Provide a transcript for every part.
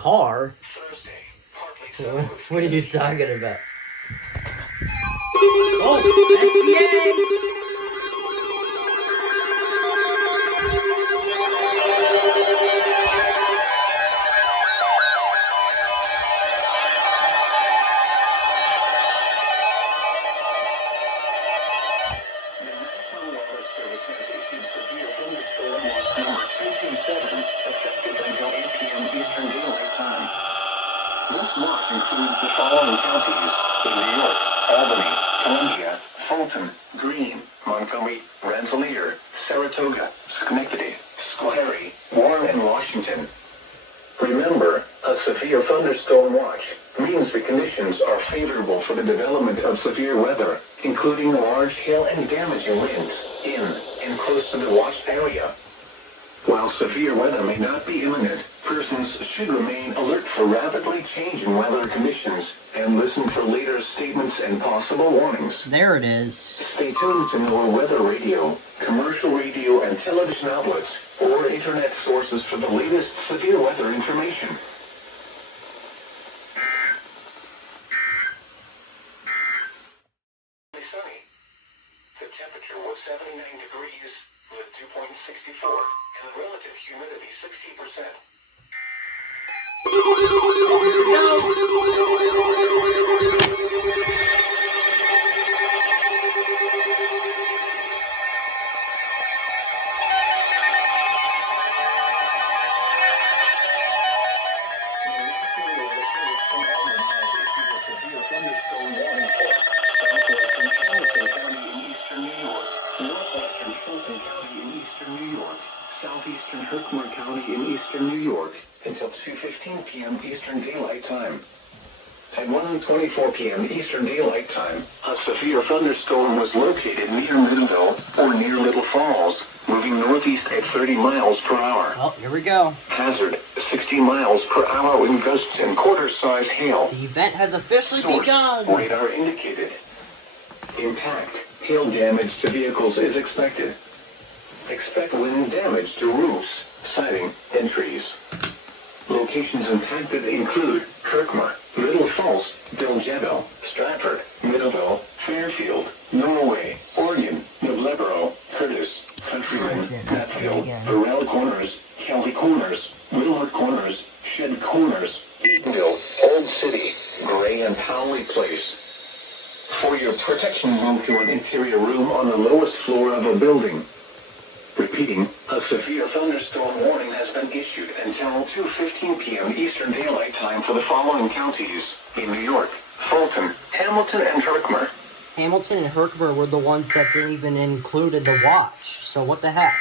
Car? Thursday, partly What are you talking about? Oh, SBA! This watch includes the following counties in New York: Albany, Columbia, Fulton, Greene, Montgomery, Rensselaer, Saratoga, Schenectady, Schoharie, Warren, and Washington. Remember, a severe thunderstorm watch means the conditions are favorable for the development of severe weather, including large hail and damaging winds in and close to the watched area. While severe weather may not be imminent, persons should remain alert for rapidly changing weather conditions and listen for later statements and possible warnings. There it is. Stay tuned to know weather radio, commercial radio and television outlets, or internet sources for the latest severe weather information. Sunny. The temperature was 79 degrees with dew point 64 and the relative humidity 60%. Southeastern Herkimer County in eastern New York until 2:15 p.m. Eastern Daylight Time. At 1:24 p.m. Eastern Daylight Time, a severe thunderstorm was located near Middleville or near Little Falls, moving northeast at 30 miles per hour. Oh, here we go. Hazard, 60 miles per hour wind gusts and quarter-size hail. The event has officially Source, begun. radar indicated. Impact, hail damage to vehicles is expected. Expect wind damage to roofs, siding, and trees. Locations impacted include Herkimer, Little Falls, Bilgetto, Stratford, Middleville, Fairfield, Norway, Oregon, Nobleboro, Curtis, Countryman, Hatfield, Burrell Corners, Kelly Corners, Willard Corners, Shed Corners, Eatonville, Old City, Gray and Powley Place. For your protection, move to an interior room on the lowest floor of a building. Repeating, a severe thunderstorm warning has been issued until 2:15 p.m. Eastern Daylight Time for the following counties in New York: Fulton, Hamilton, and Herkimer. Hamilton and Herkimer were the ones that didn't even included the watch. So what the heck?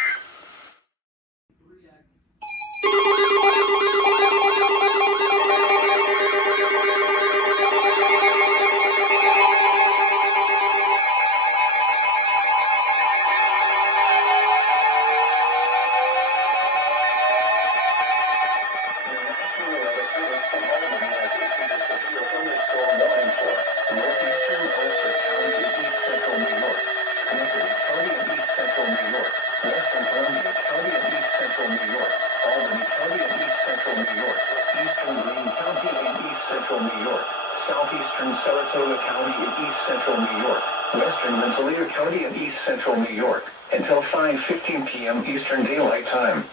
Southeastern Saratoga County in east central New York, western Rensselaer County in east central New York, until 5:15 p.m. Eastern Daylight Time.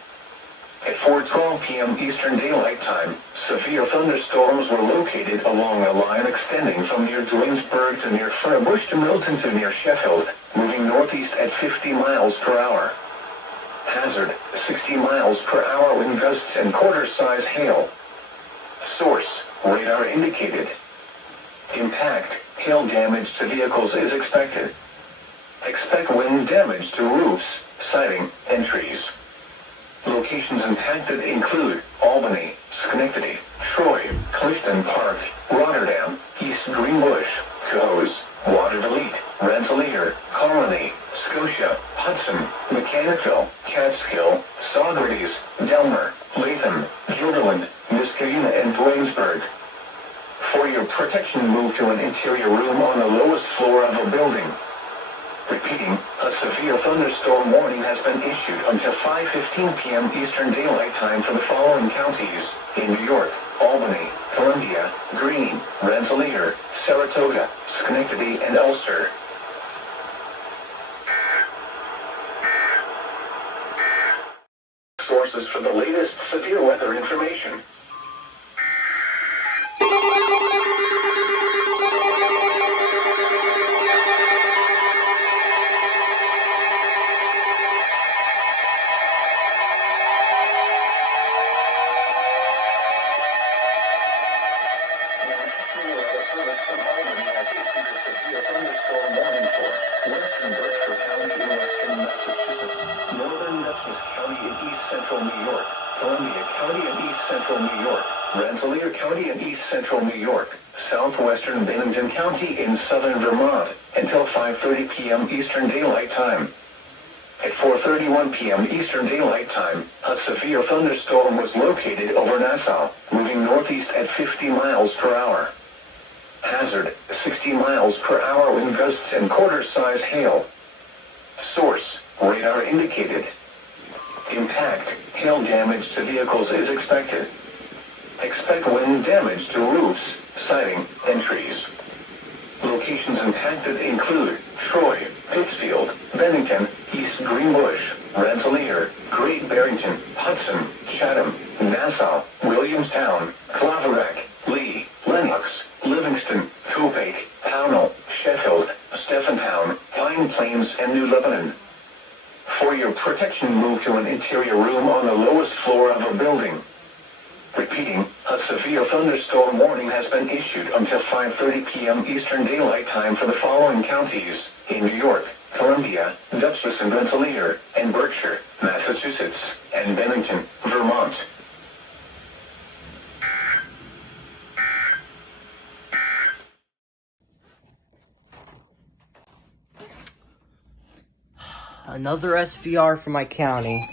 At 4:12 p.m. Eastern Daylight Time, severe thunderstorms were located along a line extending from near Duanesburg to near Furbush to Milton to near Sheffield, moving northeast at 50 miles per hour. Hazard, 60 miles per hour wind gusts and quarter-size hail. Source, radar indicated. Impact, hail damage to vehicles is expected. Expect wind damage to roofs, siding, and trees. Locations impacted include Albany, Schenectady, Troy, Clifton Park, Rotterdam, East Greenbush, Cohoes, Watervliet, Rensselaer, Colony, Scotia, Hudson, Mechanicville, Catskill, Saugerties, Delmer, Latham, Guilderland, Niskayuna, and Duanesburg. For your protection, move to an interior room on the lowest floor of a building. Repeating, a severe thunderstorm warning has been issued until 5:15 p.m. Eastern Daylight Time for the following counties in New York: Albany, Columbia, Greene, Rensselaer, Saratoga, Schenectady, and Ulster. Sources for the latest severe weather information. Rensselaer County in east central New York, southwestern Bennington County in southern Vermont, until 5:30 p.m. Eastern Daylight Time. At 4:31 p.m. Eastern Daylight Time, a severe thunderstorm was located over Nassau, moving northeast at 50 miles per hour. Hazard, 60 miles per hour wind gusts and quarter-size hail. Source, radar indicated. Impact, hail damage to vehicles is expected. Expect wind damage to roofs, siding, and trees. Locations impacted include Troy, Pittsfield, Bennington, East Greenbush, Rensselaer, Great Barrington, Hudson, Chatham, Nassau, Williamstown, Claverack, Lee, Lenox, Livingston, Tupelo, Pownell, Sheffield, Stephentown, Pine Plains, and New Lebanon. For your protection, move to an interior room on the lowest floor of a building. Repeating, a severe thunderstorm warning has been issued until 5:30 p.m. Eastern Daylight Time for the following counties in New York, Columbia, Dutchess and Rensselaer, and Berkshire, Massachusetts, and Bennington, Vermont. Another SVR for my county.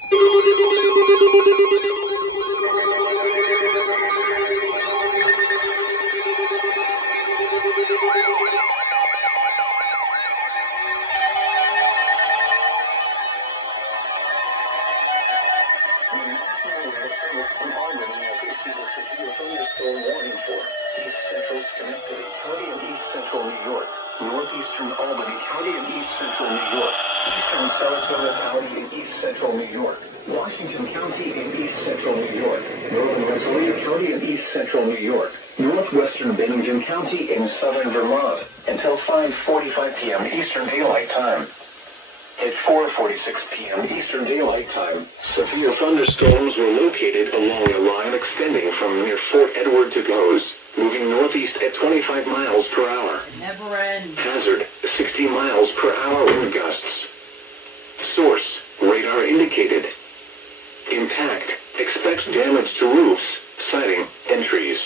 Northeastern Albany County in east central New York, eastern Saratoga County in east central New York, Washington County in east central New York, northern Rensselaer County in east central New York, northwestern Bennington County in southern Vermont, until 5:45 p.m. Eastern Daylight Time. At 4:46 p.m. Eastern Daylight Time, severe thunderstorms were located along a line extending from near Fort Edward to Cohoes, moving northeast at 25 miles per hour. Never ends. Hazard, 60 miles per hour wind gusts. Source, radar indicated. Impact, expects damage to roofs, siding, and trees.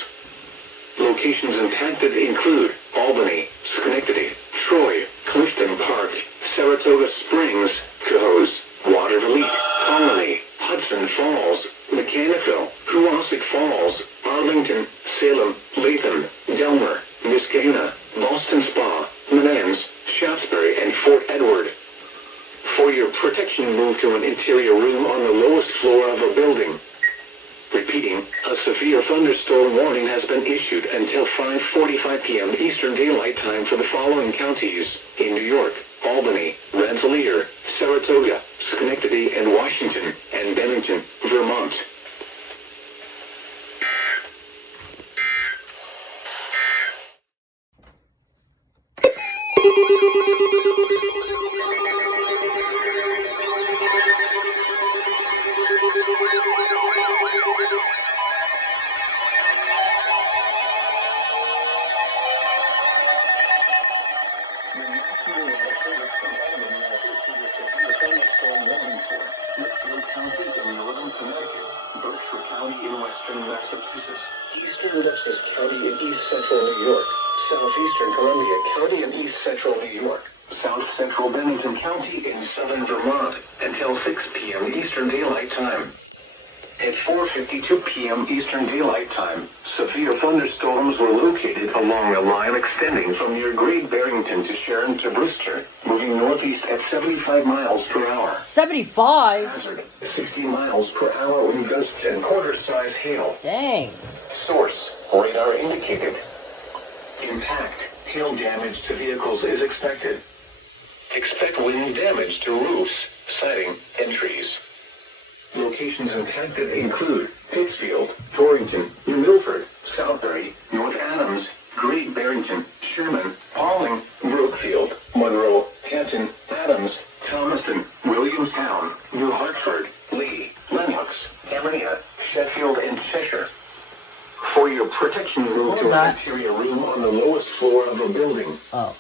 Locations impacted include Albany, Schenectady, Troy, Clifton Park, Saratoga Springs, Cohoes, Waterville, Colony, Hudson Falls, Mechanicsville, Hoosick Falls, Arlington, Salem, Latham, Delmer, Niskayuna, Boston Spa, Menands, Shaftesbury, and Fort Edward. For your protection, move to an interior room on the lowest floor of a building. Repeating, a severe thunderstorm warning has been issued until 5:45 p.m. Eastern Daylight Time for the following counties in New York, Albany, Rensselaer, Saratoga, Schenectady, and Washington, and Bennington, Vermont. Berkshire County in western Massachusetts, eastern Wessex County in east central New York, southeastern Columbia County in east central New York, south central Bennington County in southern Vermont, until 6 p.m. Eastern Daylight Time. At 4:52 p.m. Eastern Daylight Time, severe thunderstorms were located along a line extending from near Great Barrington to Sharon to Brewster, moving northeast at 75 miles per hour. 75? Hazard, 60 miles per hour wind gusts and quarter-size hail. Dang. Source, are indicated. Impact, hail damage to vehicles is expected. Expect wind damage to roofs, siding, and trees. Locations impacted include Pittsfield, Torrington, New Milford, Southbury, North Adams, Great Barrington, Sherman, Pauling, Brookfield, Monroe, Canton, Adams, Thomaston, Williamstown, New Hartford, Lee, Lennox, Emilia, Sheffield, and Cheshire. For your protection, move to an interior room on the lowest floor of the building. Oh.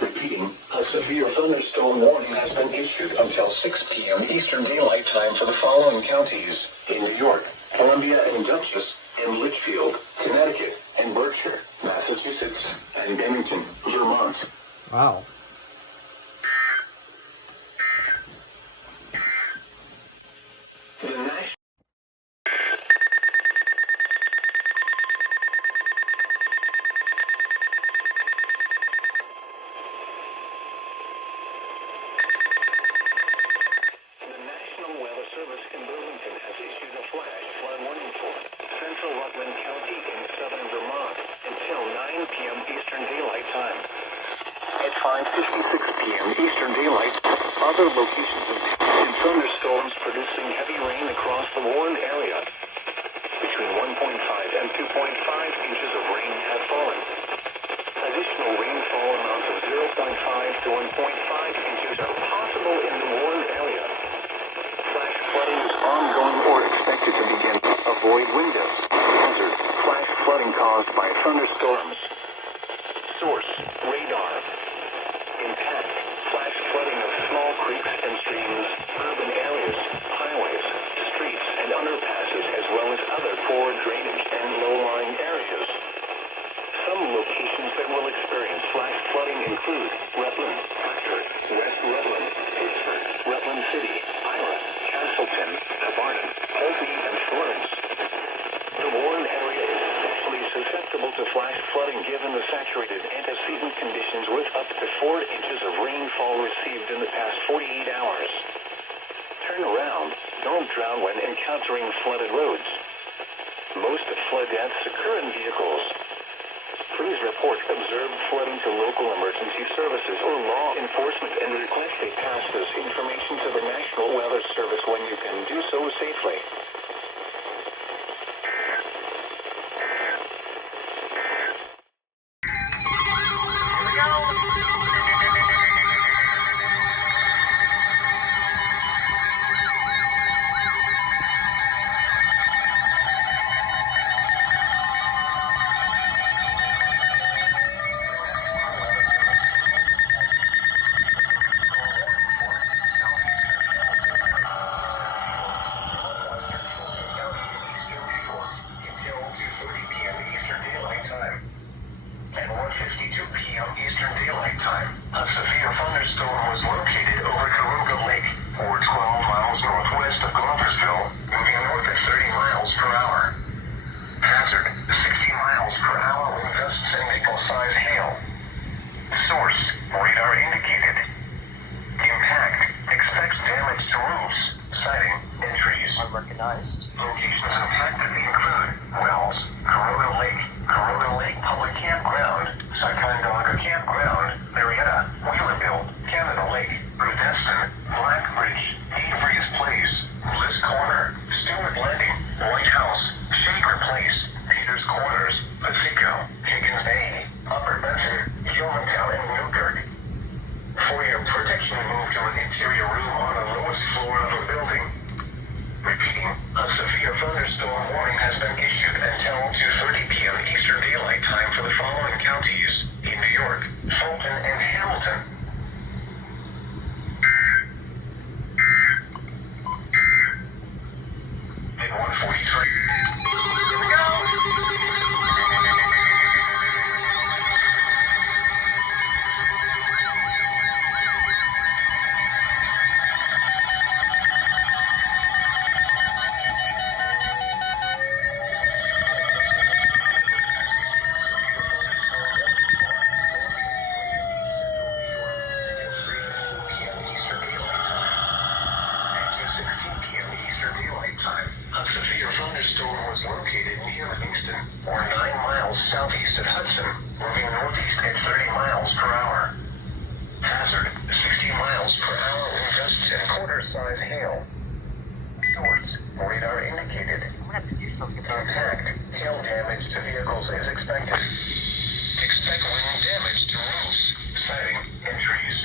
Repeating, a severe thunderstorm warning has been issued until 6 p.m. Eastern Daylight Time for the following counties: in New York, Columbia and Dutchess, and Litchfield, Connecticut, and Berkshire, Massachusetts, and Bennington, Vermont. Wow. The national Weather Service in Burlington has issued a flash flood warning for central Rutland County in southern Vermont until 9 p.m. Eastern Daylight Time. At 5:56 p.m. Eastern Daylight, other locations in thunderstorms producing heavy rain across the warned area. Between 1.5 and 2.5 inches of rain have fallen. Additional rainfall amounts of 0.5 to 1.5 inches are possible in the warned area. Flash flooding is ongoing or expected to begin. Avoid windows. Hazard. Flash flooding caused by thunderstorms. Source: radar. Impact: flash flooding of small creeks and streams, urban areas, highways, streets, and underpasses, as well as other poor drainage and low-lying areas. Some locations that will experience flash flooding include Rutland, Proctor, West Rutland, Pittsford, Rutland City, Ira, Castleton, Cabarton, Hopi, and Florence. The Warren area is especially susceptible to flash flooding given the saturated antecedent conditions with up to 4 inches of rainfall received in the past 48 hours. Turn around. Don't drown when encountering flooded roads. Most flood deaths occur in vehicles. Please report observed flooding to local emergency services or law enforcement and request they pass this information to the National Weather Service when you can do so safely. miles southeast of Hudson, moving northeast at 30 miles per hour. Hazard, 60 miles per hour wind gusts and quarter-size hail. Source, radar indicated. I'm gonna have to do something about that. Impact, hail damage to vehicles is expected. Expect wind damage to roofs, siding, and trees.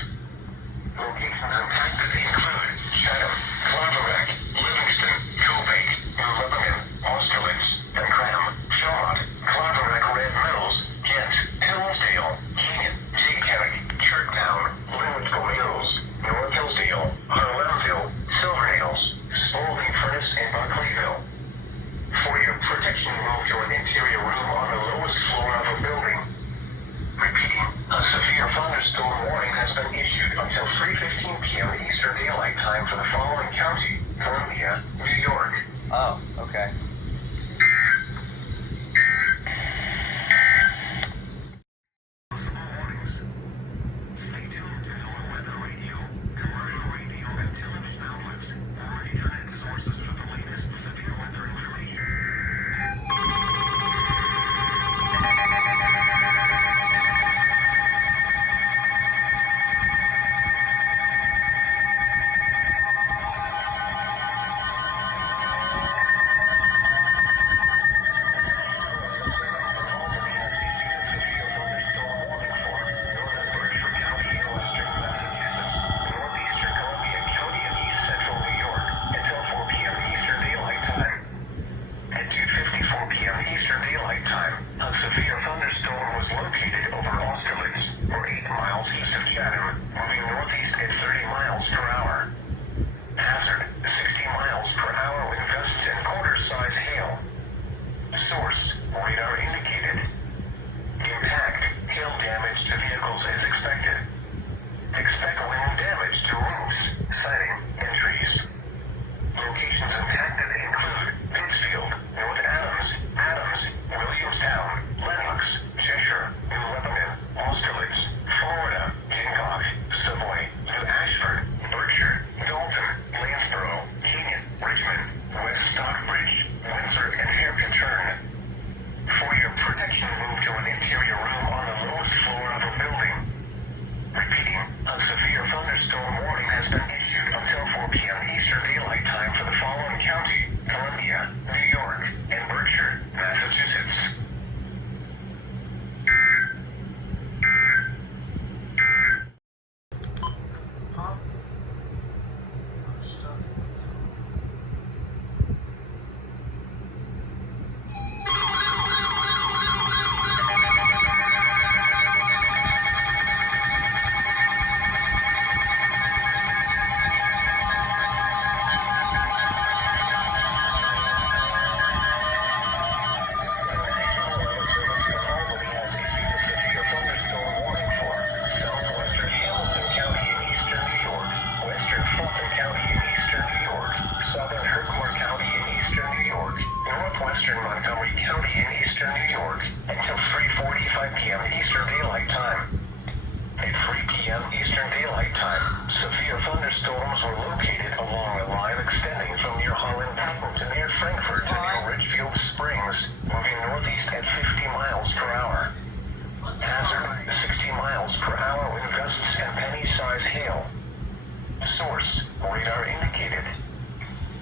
Locations impacted include Chatham, Claverack, Livingston, Copic, New Lebanon, Austerlitz, and Graham, Shawmut, Claverack, Red Mills, Ghent, Hillsdale, Keenan, Jigcanic, Churchtown, Linwoodville Mills, North Hillsdale, Harlemville, Silverdales, Spalding Furnace, and Buckleyville. For your protection, move to an interior room on the lowest floor of a building. Repeating, a severe thunderstorm warning has been issued until 3:15 p.m. Eastern Daylight Time for the following county: Columbia, New York. Oh, okay. Stay tuned to NOAA Weather Radio, commercial radio, and television outlets for internet sources for the latest severe weather information. Source, radar indicated. Impact, hail damage to vehicles is expected. Expect wind damage to roofs, siding, and trees. Locations impacted include Pittsfield, North Adams, Williamstown, Lenox, Cheshire, New Lebanon, Austerlitz, Florida, Hancock, Savoy, New Ashford, Berkshire, Dalton, Lansborough, Kenyon, Richmond, West Stockbridge, Windsor, and Hampton Turn. For your protection, move to an interior room on the lowest floor of a building. Repeating, a severe thunderstorm warning has been issued until 4 p.m. Eastern Daylight Time for the following county: Columbia, New York, and Berkshire, Massachusetts. Huh? Stuff. Eastern Daylight Time, severe thunderstorms were located along a line extending from near Holland to near Frankfurt to near Ridgefield Springs, moving northeast at 50 miles per hour. Hazard, 60 miles per hour with gusts and penny-size hail. Source, radar indicated.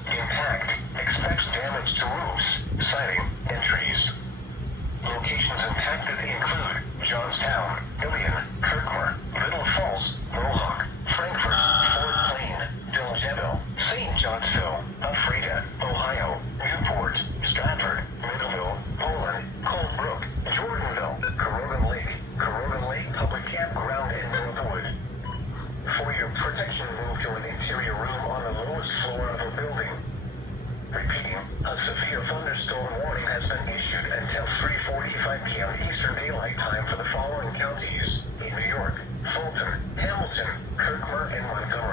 Impact, expects damage to roofs, siding, and trees. Locations impacted include Johnstown, Ilion, Kirkmer, Little Falls, Mohawk, Frankfurt, Fort Plain, Delgado, St. Johnsville, Ephrata, Ohio, Newport, Stratford, Middleville, Poland, Cold Brook, Jordanville, Corrogan Lake Public Campground, and Northwood. For your protection, move to an interior room on the lowest floor of a building. Repeating, a severe thunderstorm warning has been issued until 3:45 p.m. Eastern Daylight Time for the following counties: in New York, Fulton, Hamilton, Kirkmer, and Montgomery.